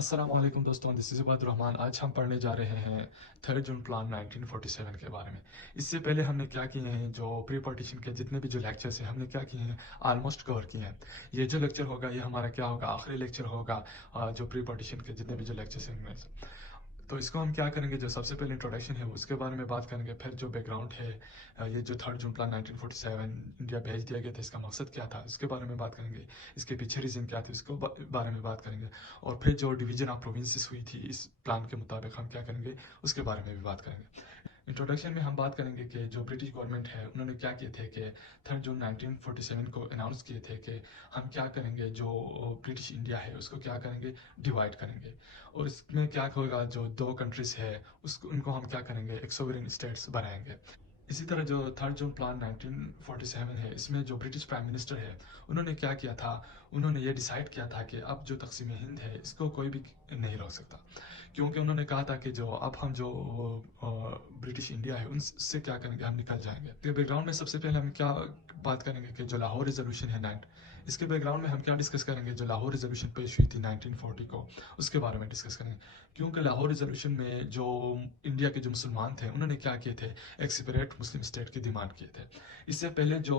अस्सलाम वालेकुम दोस्तों, दिस इज़ इबादुर रहमान। आज हम पढ़ने जा रहे हैं थर्ड जून प्लान 1947 के बारे में। इससे पहले हमने क्या किए हैं, जो प्री पार्टीशन के जितने भी जो लेक्चर्स हैं हमने क्या किए हैं, ऑलमोस्ट कवर किए हैं। ये जो लेक्चर होगा ये हमारा क्या होगा, आखिरी लेक्चर होगा जो प्री पार्टीशन के जितने भी जो लेक्चर्स हैं इनमें से। तो इसको हम क्या करेंगे, जो सबसे पहले इंट्रोडक्शन है उसके बारे में बात करेंगे, फिर जो बैकग्राउंड है ये जो थर्ड जून प्लान 1947 इंडिया भेज दिया गया था इसका मकसद क्या था इसके बारे में बात करेंगे, इसके पीछे रीज़न क्या थे इसके बारे में बात करेंगे, और फिर जो डिवीजन ऑफ प्रोविंसेस हुई थी इस प्लान के मुताबिक हम क्या करेंगे उसके बारे में भी बात करेंगे। इंट्रोडक्शन में हम बात करेंगे कि जो ब्रिटिश गवर्नमेंट है उन्होंने क्या किए थे कि 3 जून 1947 को अनाउंस किए थे कि हम क्या करेंगे, जो ब्रिटिश इंडिया है उसको क्या करेंगे, डिवाइड करेंगे। और इसमें क्या होगा, जो दो कंट्रीज है उसको उनको हम क्या करेंगे, एक सोवरेन स्टेट्स बनाएंगे। इसी तरह जो 3 जून प्लान 1947 है इसमें जो ब्रिटिश प्राइम मिनिस्टर है उन्होंने क्या किया था, उन्होंने ये डिसाइड किया था कि अब जो तकसीम हिंद है इसको कोई भी नहीं रोक सकता, क्योंकि उन्होंने कहा था कि जो अब हम जो ब्रिटिश इंडिया है उनसे क्या करेंगे, हम निकल जाएंगे। तो बैकग्राउंड में सबसे पहले हम क्या बात करेंगे कि जो लाहौर रिजोल्यूशन है नाइन, इसके बैकग्राउंड में हम क्या डिस्कस करेंगे, जो लाहौर रिजोल्यूशन पेश हुई थी 1940 को उसके बारे में डिस्कस करेंगे। क्योंकि लाहौर रिजोल्यूशन में जो इंडिया के जो मुसलमान थे उन्होंने क्या किए थे, एक सेपरेट मुस्लिम स्टेट की डिमांड किए थे। इससे पहले जो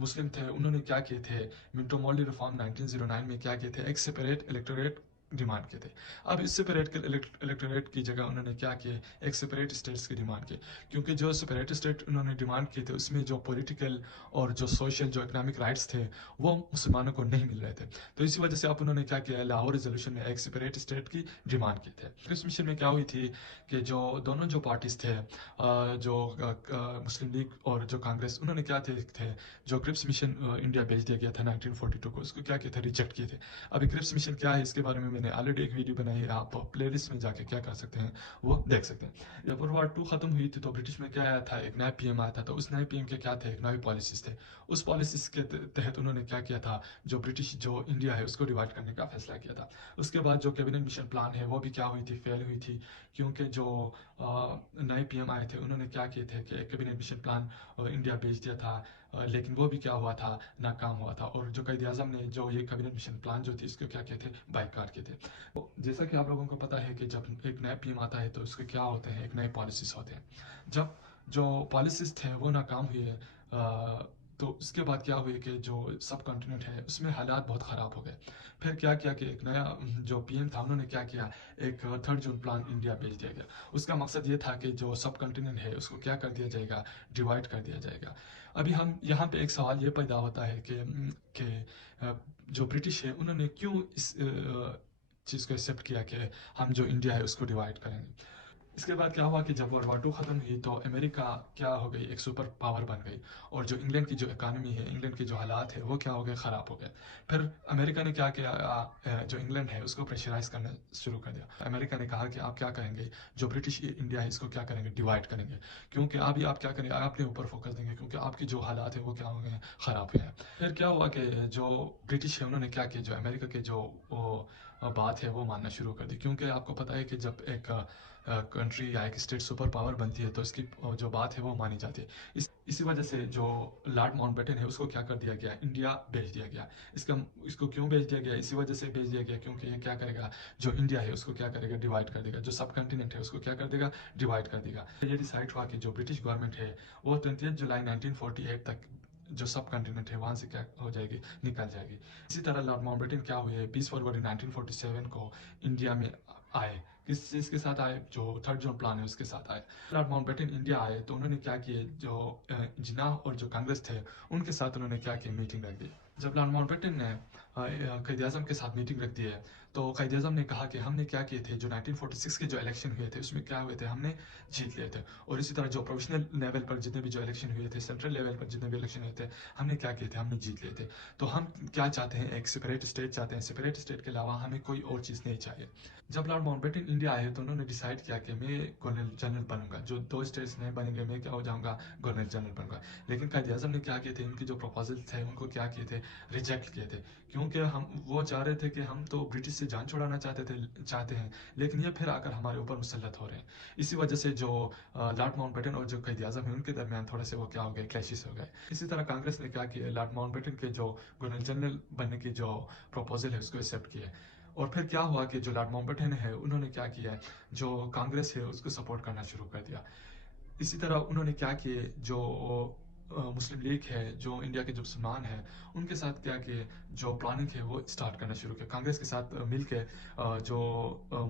मुस्लिम थे उन्होंने क्या किए थे, मिंटो मॉर्ली रिफॉर्म 1909 में क्या किए थे, एक सेपरेट इलेक्टोरेट डिमांड किए थे। अब इस सेपरेट के इलेक्टोरेट की जगह उन्होंने क्या किए, एक सेपरेट स्टेट्स की डिमांड की, क्योंकि जो सेपरेट स्टेट उन्होंने डिमांड किए थे उसमें जो पॉलिटिकल और जो सोशल जो इकोनॉमिक राइट्स थे वो मुसलमानों को नहीं मिल रहे थे। तो इसी वजह से अब उन्होंने क्या किया, लाहौर रिजोल्यूशन में एक सेपरेट स्टेट की डिमांड की थे। इस मिशन में क्या हुई थी कि जो दोनों जो पार्टीज थे जो मुस्लिम लीग और जो कांग्रेस, उन्होंने क्या थे जो क्रिप्स मिशन इंडिया भेज दिया गया था 1942 को, उसको क्या किया था, रिजेक्ट किए थे। अभी क्रिप्स मिशन क्या है इसके बारे में मैंने ऑलरेडी एक वीडियो बनाई है, आप प्ले लिस्ट में जाके क्या कर सकते हैं वो देख सकते हैं। जब वर्ल्ड वार 2 खत्म हुई थी तो ब्रिटिश में क्या आया था, एक नया पीएम आया था, तो उस नए पीएम के क्या थे, एक नई पॉलिसीज थे। उस पॉलिसीज के तहत उन्होंने क्या किया था, जो ब्रिटिश जो इंडिया है उसको डिवाइड करने का फैसला किया था। उसके बाद जो कैबिनेट मिशन प्लान है वो भी क्या हुई थी, फेल हुई थी, क्योंकि जो नए पीएम आए थे उन्होंने क्या किए थे कि कैबिनेट मिशन प्लान इंडिया भेज दिया था, लेकिन वो भी क्या हुआ था, नाकाम हुआ था। और जो कायद आज़म ने जो ये कैबिनेट मिशन प्लान जो थी इसको क्या किए थे, बाइकाट किए थे। तो जैसा कि आप लोगों को पता है कि जब एक नया पीएम आता है तो उसके क्या होते हैं, एक नए पॉलिसीज होते हैं। जब जो पॉलिसीज थे वो नाकाम हुए तो उसके बाद क्या हुई कि जो सब कॉन्टिनेंट है उसमें हालात बहुत ख़राब हो गए। फिर क्या किया कि एक नया जो पीएम था उन्होंने क्या किया, एक 3 जून प्लान इंडिया भेज दिया गया। उसका मकसद ये था कि जो सब कॉन्टिनेंट है उसको क्या कर दिया जाएगा, डिवाइड कर दिया जाएगा। अभी हम यहाँ पे एक सवाल ये पैदा होता है कि जो ब्रिटिश है उन्होंने क्यों इस चीज़ को एक्सेप्ट किया कि हम जो इंडिया है उसको डिवाइड करेंगे। इसके बाद क्या हुआ कि जब वर्ल्ड वार 2 खत्म हुई तो अमेरिका क्या हो गई, एक सुपर पावर बन गई, और जो इंग्लैंड की जो इकानमी है, इंग्लैंड के जो हालात है वो क्या हो गए, ख़राब हो गए। फिर अमेरिका ने क्या किया, जो इंग्लैंड है उसको प्रेशराइज करना शुरू कर दिया। अमेरिका ने कहा कि आप क्या करेंगे, जो ब्रिटिश इंडिया है इसको क्या करेंगे, डिवाइड करेंगे, क्योंकि अभी आप क्या करेंगे, आप अपने ऊपर फोकस देंगे, क्योंकि आपकी जो हालात है वो क्या हो गए हैं, ख़राब हुए हैं। फिर क्या हुआ कि जो ब्रिटिश है उन्होंने क्या किया, जो अमेरिका के जो वो बात है वो मानना शुरू कर दी, क्योंकि आपको पता है कि जब एक कंट्री या एक स्टेट सुपर पावर बनती है तो इसकी जो बात है वो मानी जाती है। इसी वजह से जो लॉर्ड माउंटबेटन है उसको क्या कर दिया गया, इंडिया भेज दिया गया। इसको क्यों भेज दिया गया, इसी वजह से भेज दिया गया क्योंकि ये क्या करेगा, जो इंडिया है उसको क्या करेगा, डिवाइड कर देगा, जो सब कंटिनेंट है उसको क्या कर देगा, डिवाइड कर देगा। ये डिसाइड हुआ कि जो ब्रिटिश गवर्नमेंट है वो 20 जुलाई 1948 तक जो सब कंटिनेंट है वहाँ से क्या हो जाएगी, निकल जाएगी। इसी तरह लॉर्ड माउंटबेटन क्या हुए, 20 फरवरी 1947 को इंडिया में आए। किस चीज़ के साथ आए, जो 3 जून प्लान है उसके साथ आए। लॉर्ड माउंटबेटन इंडिया आए तो उन्होंने क्या किए, जो जिन्ना और जो कांग्रेस थे उनके साथ उन्होंने क्या किया, मीटिंग रख दी। जब लॉर्ड माउंटबेटन ने कायद आज़म के साथ मीटिंग रख दी है तो कायद आज़म ने कहा कि हमने क्या किए थे, जो 1946 के जो इलेक्शन हुए थे उसमें क्या हुए थे, हमने जीत लिए थे। और इसी तरह जो प्रोविजनल लेवल पर जितने भी जो इलेक्शन हुए थे, सेंट्रल लेवल पर जितने भी इलेक्शन हुए थे, हमने क्या किए थे, हमने जीत लिए थे। तो हम क्या चाहते हैं, एक सेपरेट स्टेट चाहते हैं, सेपरेट स्टेट के अलावा हमें कोई और चीज़ नहीं चाहिए। जब लॉर्ड माउंटबेटन इंडिया आए तो उन्होंने डिसाइड किया कि मैं गवर्नर जनरल बनूंगा, जो दो स्टेट्स नहीं बनेंगे मैं क्या हो जाऊंगा, गवर्नर जनरल बनूंगा। लेकिन कायद आज़म ने क्या किए थे, उनके जो प्रपोजल थे उनको क्या किए थे, रिजेक्ट किए थे, क्योंकि हम वो चाह रहे थे कि हम तो ब्रिटिश से जान छुड़ाना चाहते हैं, लेकिन ये फिर आकर हमारे ऊपर मुसल्लत हो रहे हैं। इसी वजह से जो लॉर्ड माउंटबेटन और जो कायद आज़म है उनके दरमियान थोड़े से वो क्या हो गए, क्लैशेस हो गए। इसी तरह कांग्रेस ने क्या किया, लॉर्ड माउंटबेटन के जो गवर्नर जनरल बनने की जो प्रपोजल है उसको एक्सेप्ट किया। اور پھر کیا ہوا کہ جو لارڈ ماؤنٹ بیٹن ہے انہوں نے کیا کیا، جو کانگریس ہے اس کو سپورٹ کرنا شروع کر دیا۔ اسی طرح انہوں نے کیا کہ جو مسلم لیگ ہے، جو انڈیا کے جو مسلمان ہیں ان کے ساتھ کیا کہ جو پلاننگ ہے وہ اسٹارٹ کرنا شروع کیا، کانگریس کے ساتھ مل کے جو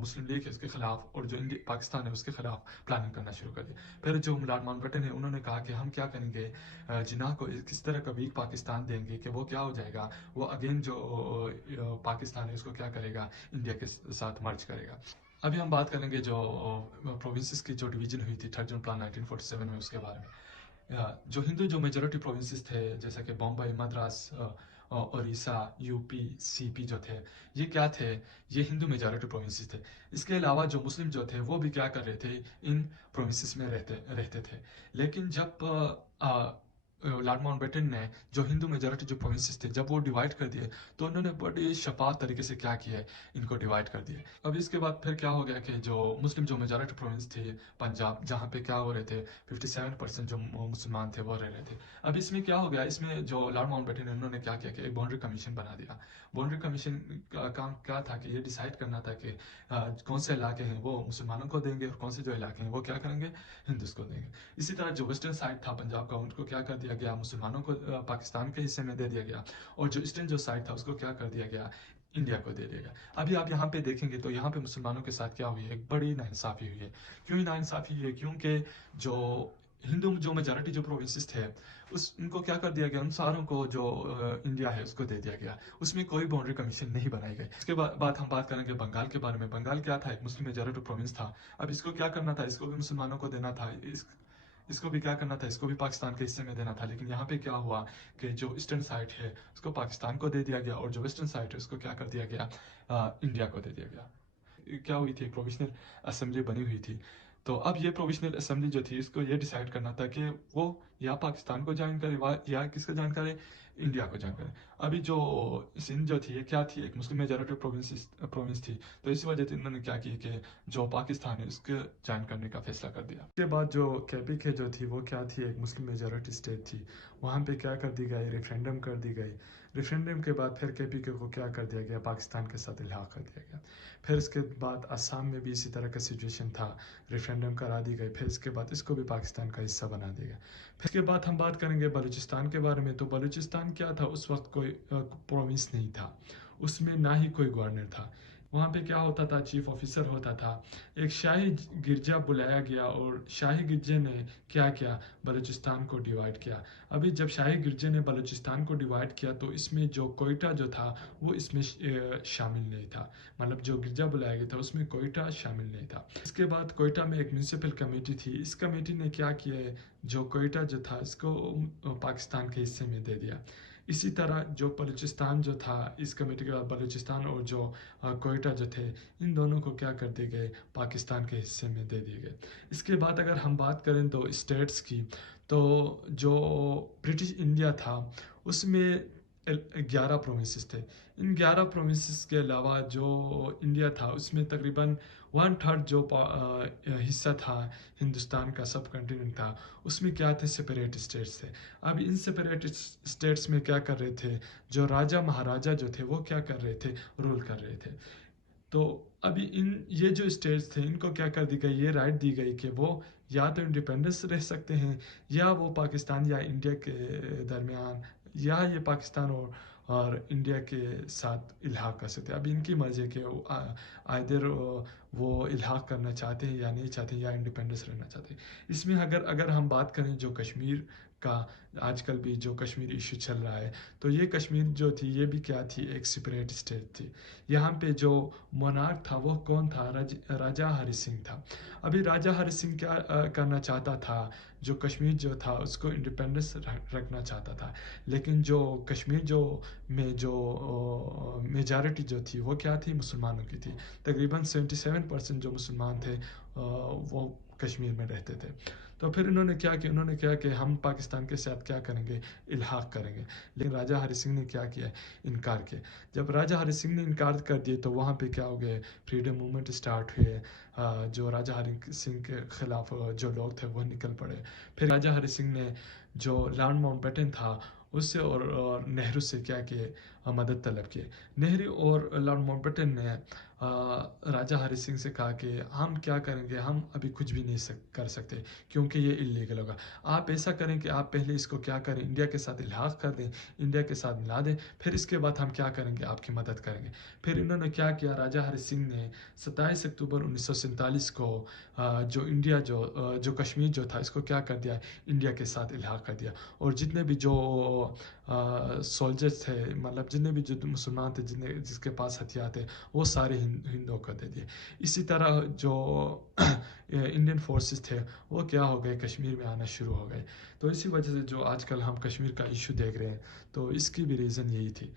مسلم لیگ ہے اس کے خلاف اور جو پاکستان ہے اس کے خلاف پلاننگ کرنا شروع کر دیا۔ پھر جو لارڈ ماؤنٹ بیٹن ہے انہوں نے کہا کہ ہم کیا کریں گے، جناح کو کس طرح کا ویک پاکستان دیں گے کہ وہ کیا ہو جائے گا، وہ اگین جو پاکستان ہے اس کو کیا کرے گا، انڈیا کے ساتھ مرج کرے گا۔ ابھی ہم بات کریں گے جو پروونسز کی جو ڈویژن ہوئی تھی تھرڈ جون پلان 1947 میں، اس کے بارے میں۔ جو ہندو جو میجورٹی پروونسز تھے جیسا کہ بمبئی، مدراس، اڑیسہ، یو پی، سی پی جو تھے، یہ کیا تھے، یہ ہندو میجورٹی پروونسز تھے۔ اس کے علاوہ جو مسلم جو تھے وہ بھی کیا کر رہے تھے، ان پروونسز میں رہتے تھے۔ لیکن جب لارڈ ماؤنٹ بیٹن نے جو ہندو میجورٹی جو پروونسز تھے جب وہ ڈیوائڈ کر دیے تو انہوں نے بڑی شفاف طریقے سے کیا کیا ہے، ان کو ڈیوائڈ کر دیا۔ اب اس کے بعد پھر کیا ہو گیا کہ جو مسلم جو میجورٹی پروونس تھی پنجاب، جہاں پہ کیا ہو رہے تھے 57% جو مسلمان تھے وہ رہ رہے تھے۔ اب اس میں کیا ہو گیا، اس میں جو لارڈ ماؤنٹ بیٹن انہوں نے کیا کیا کہ ایک باؤنڈری کمیشن بنا دیا۔ باؤنڈری کمیشن کا کام کیا تھا کہ یہ ڈیسائیڈ کرنا تھا کہ کون سے علاقے ہیں وہ مسلمانوں کو دیں گے اور کون سے جو علاقے ہیں وہ کیا کریں گے، ہندوز کو دیں گے۔ اسی طرح جو ویسٹرن سائڈ تھا پنجاب کا ان کو کیا کر دیا گیا، مسلمانوں کو پاکستان کے حصے میں دے دیا گیا، اور جو ایسٹرن جو سائڈ تھا اس کو کیا کر دیا گیا، انڈیا کو دے دیا گیا۔ ابھی آپ یہاں پہ دیکھیں گے تو یہاں پہ مسلمانوں کے ساتھ کیا ہوئی ہے، ایک بڑی ناانصافی ہوئی ہے۔ کیوں ناانصافی ہوئی ہے، کیونکہ جو ہندو جو میجورٹی جو پروونسز تھے ان کو کیا کر دیا گیا، ان ساروں کو جو انڈیا ہے اس کو دے دیا گیا، اس میں کوئی باؤنڈری کمیشن نہیں بنائی گئی۔ اس کے بعد ہم بات کریں گے بنگال کے بارے میں۔ بنگال کیا تھا، ایک مسلم میجورٹی پروونس تھا۔ اب اس کو کیا کرنا تھا، اس کو بھی مسلمانوں کو دینا تھا، اس کو بھی کیا کرنا تھا، اس کو بھی پاکستان کے حصے میں دینا تھا۔ لیکن یہاں پہ کیا ہوا کہ جو ایسٹرن سائڈ ہے اس کو پاکستان کو دے دیا گیا، اور جو ویسٹرن سائڈ ہے اس کو کیا کر دیا گیا، انڈیا کو دے دیا گیا۔ کیا ہوئی تھی، ایک پروویشنل اسمبلی بنی ہوئی تھی۔ تو اب یہ پروویشنل اسمبلی جو تھی اس کو یہ ڈیسائیڈ کرنا تھا کہ وہ یا پاکستان کو جوائن کرے یا کس کو جوائن کرے، انڈیا کو جوائن کرے۔ ابھی جو سندھ جو تھی یہ کیا تھی، ایک مسلم میجورٹی پروونس تھی، تو اس وجہ سے انہوں نے کیا کی کہ جو پاکستان ہے اس کو جوائن کرنے کا فیصلہ کر دیا۔ اس کے بعد جو کیپی کے جو تھی وہ کیا تھی، ایک مسلم میجورٹی اسٹیٹ تھی، وہاں پہ کیا کر دی گئی، ریفرینڈم کر دی گئی۔ ریفرینڈم کے بعد پھر کے پی کے کو کیا کر دیا گیا، پاکستان کے ساتھ الحاق کر دیا گیا۔ پھر اس کے بعد آسام میں بھی اسی طرح کا سچویشن تھا، ریفرینڈم کرا دی گئی، پھر اس کے بعد اس کو بھی پاکستان کا حصہ بنا دیا گیا۔ پھر کے بعد ہم بات کریں گے بلوچستان کے بارے میں۔ تو بلوچستان کیا تھا، اس وقت کوئی پروونس نہیں تھا، اس میں نہ ہی کوئی گورنر تھا۔ وہاں پہ کیا ہوتا تھا، چیف آفیسر ہوتا تھا۔ ایک شاہی گرجا بلایا گیا اور شاہی گرجے نے کیا کیا، بلوچستان کو ڈیوائڈ کیا۔ ابھی جب شاہی گرجے نے بلوچستان کو ڈیوائڈ کیا تو اس میں جو کوئٹہ جو تھا وہ اس میں شامل نہیں تھا، مطلب جو گرجا بلایا گیا تھا اس میں کوئٹہ شامل نہیں تھا۔ اس کے بعد کوئٹہ میں ایک میونسپل کمیٹی تھی، اس کمیٹی نے کیا کیا ہے، جو کوئٹہ جو تھا اس کو پاکستان کے حصے میں دے دیا۔ اسی طرح جو بلوچستان جو تھا، اس کمیٹی کے بعد بلوچستان اور جو کوئٹہ جو تھے ان دونوں کو کیا کر دیے گئے، پاکستان کے حصے میں دے دیے گئے۔ اس کے بعد اگر ہم بات کریں تو اسٹیٹس کی، تو جو برٹش انڈیا تھا اس میں 11 پروونسز تھے۔ ان 11 پروونسز کے علاوہ جو انڈیا تھا اس میں تقریباً 1/3 جو حصہ تھا ہندوستان کا سب کنٹیننٹ تھا، اس میں کیا تھے، سپریٹ اسٹیٹس تھے۔ اب ان سپریٹ اسٹیٹس میں کیا کر رہے تھے، جو راجہ مہاراجہ جو تھے وہ کیا کر رہے تھے، رول کر رہے تھے۔ تو ابھی یہ جو اسٹیٹس تھے ان کو کیا کر دی گئی، یہ رائٹ دی گئی کہ وہ یا تو انڈیپینڈنس رہ سکتے ہیں، یا وہ پاکستان یا انڈیا کے درمیان، یا یہ پاکستان اور انڈیا کے ساتھ الحاق کر سکتے ہیں۔ اب ان کی مرضی ہے کہ آئدر وہ الحاق کرنا چاہتے ہیں یا نہیں چاہتے ہیں، یا انڈیپینڈنس رہنا چاہتے ہیں۔ اس میں اگر ہم بات کریں جو کشمیر کا، آج کل بھی جو کشمیر ایشو چل رہا ہے، تو یہ کشمیر جو تھی یہ بھی کیا تھی، ایک سپریٹ اسٹیٹ تھی۔ یہاں پہ جو مونارک تھا وہ کون تھا، راجہ ہری سنگھ تھا۔ ابھی راجہ ہری سنگھ کیا کرنا چاہتا تھا، جو کشمیر جو تھا اس کو انڈیپینڈنس رکھنا چاہتا تھا، لیکن جو کشمیر میں جو میجارٹی جو تھی وہ کیا تھی، مسلمانوں کی تھی۔ تقریباً 77% جو مسلمان تھے وہ کشمیر میں رہتے تھے۔ تو پھر انہوں نے کیا کہ ہم پاکستان کے ساتھ کیا کریں گے، الحاق کریں گے۔ لیکن راجہ ہری سنگھ نے کیا کیا، انکار کیا۔ جب راجہ ہری سنگھ نے انکار کر دیے تو وہاں پہ کیا ہو گئے، فریڈم موومنٹ اسٹارٹ ہوئے۔ جو راجہ ہری سنگھ کے خلاف جو لوگ تھے وہ نکل پڑے۔ پھر راجہ ہری سنگھ نے جو لارڈ ماؤنٹ بیٹن تھا اس سے اور نہرو سے کیا کہ मदद तलब की। नेहरू और लॉर्ड माउंटबेटन ने राजा हरि सिंह से कहा कि हम क्या करेंगे, हम अभी कुछ भी नहीं कर सकते क्योंकि ये इलीगल होगा। आप ऐसा करें कि आप पहले इसको क्या करें, इंडिया के साथ इल्हाक कर दें, इंडिया के साथ मिला दें, फिर इसके बाद हम क्या करेंगे, आपकी मदद करेंगे। फिर इन्होंने क्या किया, राजा हरि सिंह ने 27 अक्टूबर 1947 को जो कश्मीर जो था इसको क्या कर दिया, इंडिया के साथ इल्हाक कर दिया। और जितने भी जो सोल्जर्स थे, मतलब जितने भी जो मुसलमान थे, जिसके पास हथियार थे, वो सारे हिंदुओं को दे दिए। इसी तरह जो इंडियन फोर्सेस थे वो क्या हो गए, कश्मीर में आना शुरू हो गए। तो इसी वजह से जो आजकल हम कश्मीर का इशू देख रहे हैं, तो इसकी भी रीज़न यही थी।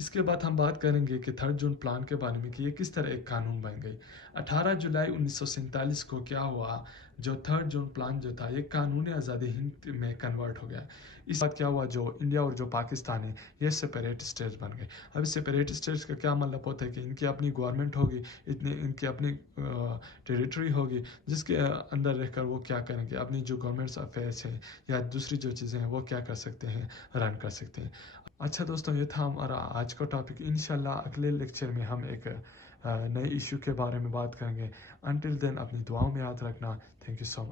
इसके बाद हम बात करेंगे कि 3 जून प्लान के बारे में कि ये किस तरह एक कानून बन गई। 18 जुलाई 1947 को क्या हुआ, जो 3 जून प्लान जो था ये कानून आज़ादी हिंद में कन्वर्ट हो गया। इस बात क्या हुआ, जो इंडिया और जो पाकिस्तान है ये सेपरेट स्टेट्स बन गए। अब सेपरेट स्टेट्स का क्या मतलब होता है कि इनकी अपनी गवर्नमेंट होगी, इनकी अपनी टेरिटरी होगी, जिसके अंदर रहकर वो क्या करेंगे, अपनी जो गवर्नमेंट्स अफेयर्स हैं या दूसरी जो चीज़ें हैं वो क्या कर सकते हैं, रन कर सकते हैं। अच्छा दोस्तों, ये था हमारा आज का टॉपिक। इंशाल्लाह अगले लेक्चर में हम एक नए इशू के बारे में बात करेंगे। अंटिल देन अपनी दुआओं में याद रखना। Thank you so much.